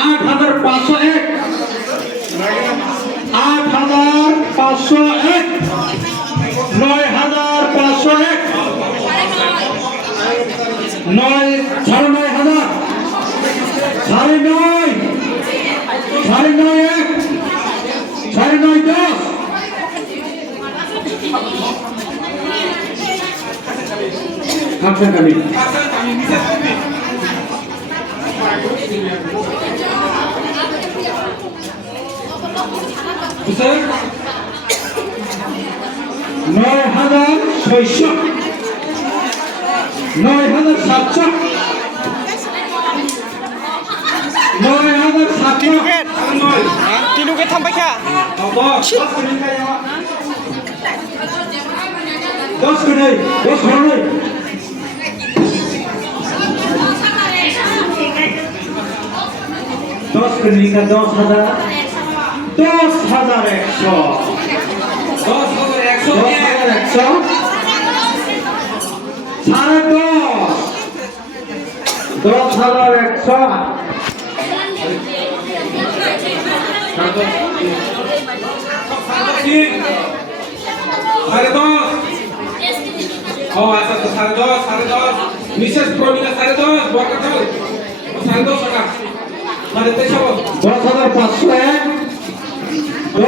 8,501 8,501 9,501 9,501 9,501 9,501 Haksan kami. Besar 9,600 9,700 9,700 Tinuket sampai kah? 10 ke đây 10 vào đây 10 ke nikah 10,000 10,100 10,100 Oh, asal tu 10,500 Mrs. Promina 10,500 buat kata 10,500 kan ada tes apa 10,501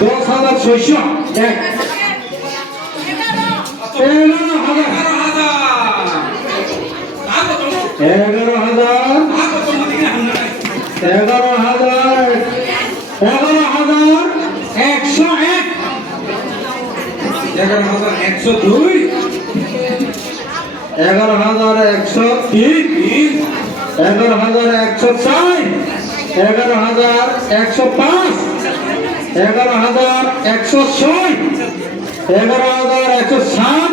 10,600 এক 11,102 11,103 11,104 11,105 11,106 11,107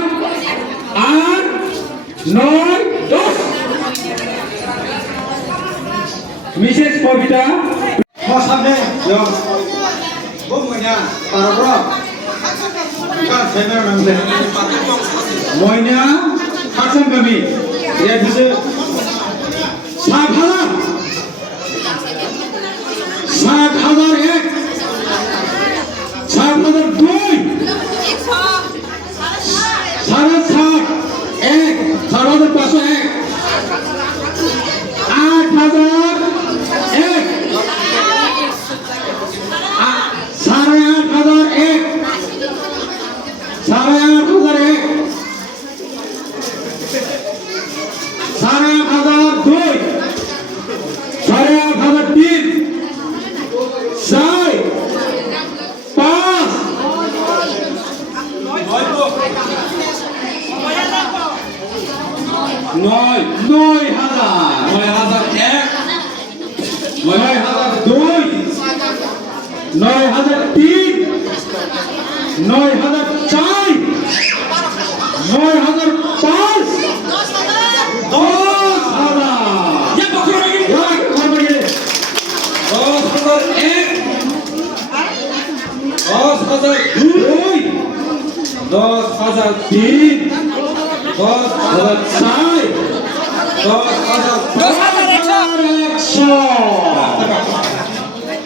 8 9 10 Mrs. Pobita সামনে ময়না হাসান গামী এর পিছে 7,000 7,001 7,002 7,001 7,501 8,001 8,001 8,001 8,002 8,003 4 5 9 9,001 9,002 9,003 9,004 9,005 10,000 ya bakar lagi 10,001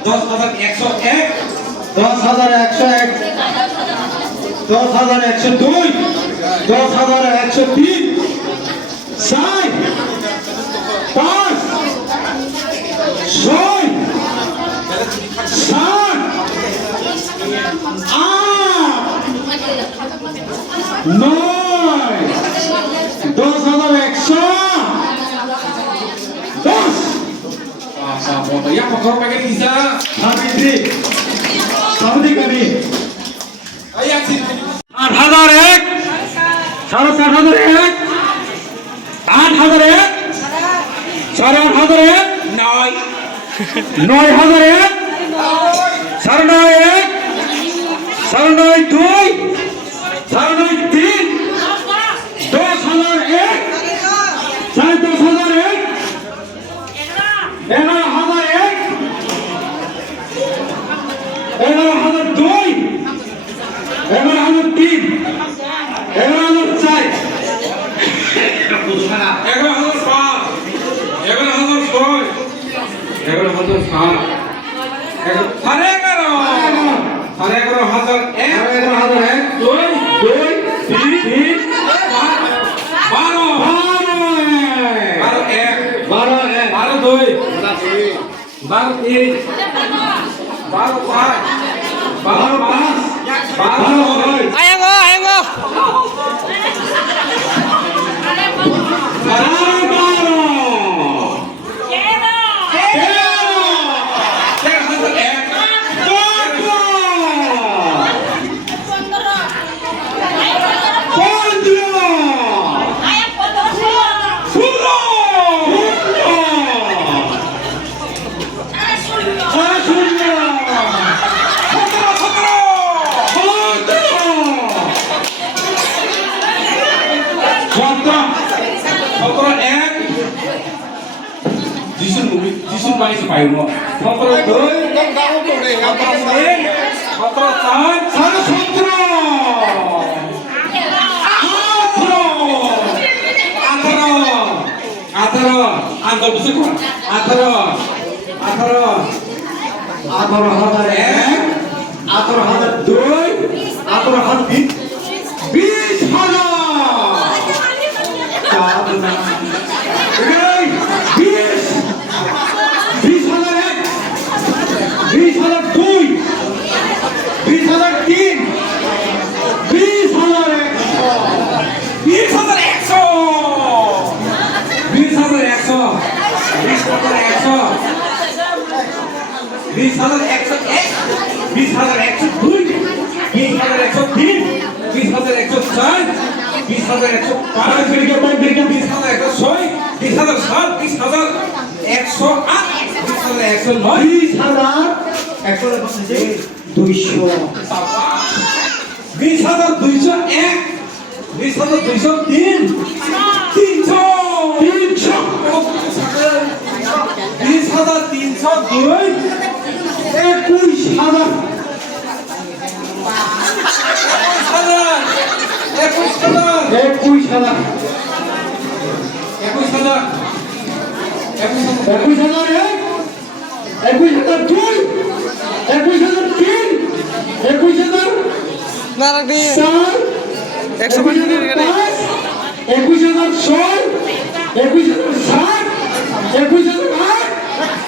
10,002 10,003 10,102 10,103 4 5 6 7 8 9 10,110 ya bakar pakai bisa Sabitri kami ayat sih 8,001 8,001 8,001 8,001 nol 9,001 9,001 9,002 9,003 10,001 10,001 11,001 11,002 11,003 11,004 11,005 11,006 11,000 সাত 11,500 এক 11,000 এক দুই 2 3 বারো 12 এক 12 এক 12 দুই 12 তিন 12 চার 12 পাঁচ 12 ছয় Ayan go, ayan go. 17 많이 봐요. 17 둘, 17 짠, 18 무슨 거야? 18,000 এক 18,000 দুই 18,000 তিন 20,000 20,000 এক 20,000 দুই 20,000 তিন 20,000 এক 20,100 20,102 20,103 20,104 20,105 20,106 20,007 20,108 20,109 200 20,201 20,203 20,302 Narang di 100 din kan.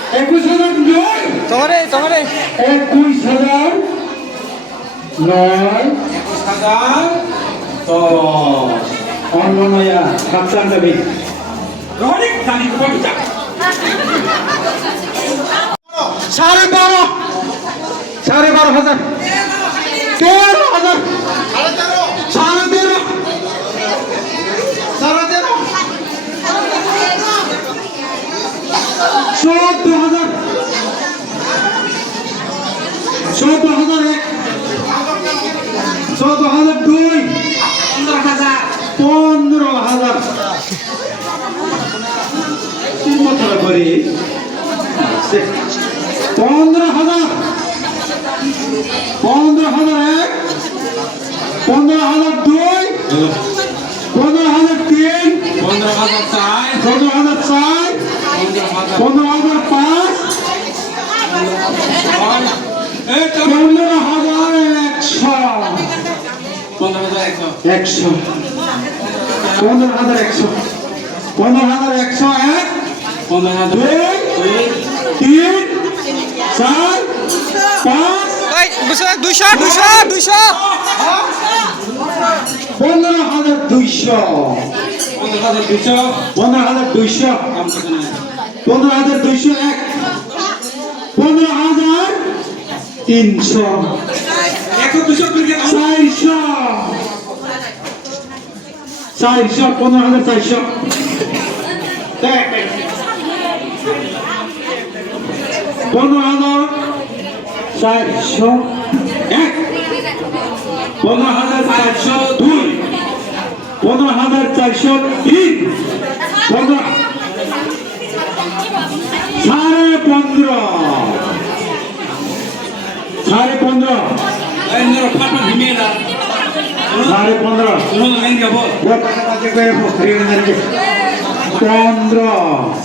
21,000 Tomare. 21,000 নয় 10 অন্যনয়া কাপচান দেবী রনিক জানি পড়িটা 12,500 12,500 13,000 13,000 14,000 14,000 এক 14,000 দুই 15,000 তিন বছর করি 15,000 এক 15,000 দুই 15,000 তিন 15,000 চার 15,000 চার 15,000 পাঁচ 15,100 15,100 15,100 এক 15,000 দুই তিন চার পাঁচ Ay, gusto 200. 15,200 15,200 15,200 এক 15,300 400 15,400 দেখ 15,400 এক 15,402 15,403 সাড়ে পনেরো Enero papa dimena. 15,500 Uno no venga vos. 15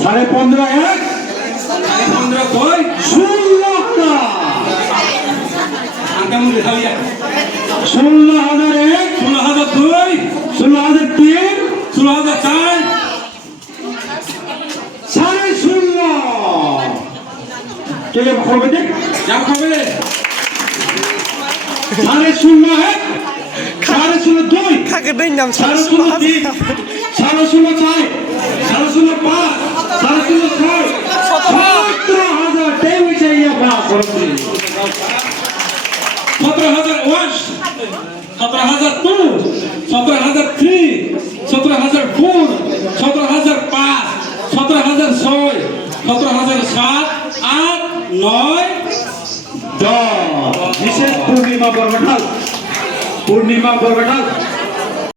সাড়ে 15 এক 15 16,000 angka muli halia 16,001 16,002 16,003 16,004 16,500 কে করবে দেখ jam khabe 16,001 16,002 কাকে দেই নাম 16,003 16,004 16,005 16,006 17,000 টাইম চাইয়া বা করবে 17,001 17,002 17,003 17,004 17,005 17,006 17,007 8 9 10 বিশেষ পূর্ণিমা বরবাঠাল